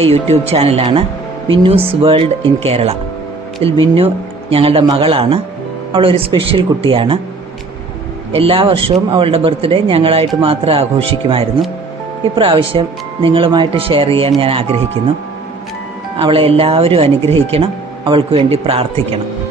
യൂട്യൂബ് ചാനലാണ് Minnu's world in Kerala. ഇതിൽ മിന്നു ഞങ്ങളുടെ മകളാണ്. അവളൊരു സ്പെഷ്യൽ കുട്ടിയാണ്. എല്ലാ വർഷവും അവളുടെ ബർത്ത്ഡേ ഞങ്ങളായിട്ട് മാത്രം ആഘോഷിക്കുമായിരുന്നു. ഇപ്രാവശ്യം നിങ്ങളുമായിട്ട് ഷെയർ ചെയ്യാൻ ഞാൻ ആഗ്രഹിക്കുന്നു. അവളെ എല്ലാവരും അനുഗ്രഹിക്കണം, അവൾക്ക് വേണ്ടി പ്രാർത്ഥിക്കണം.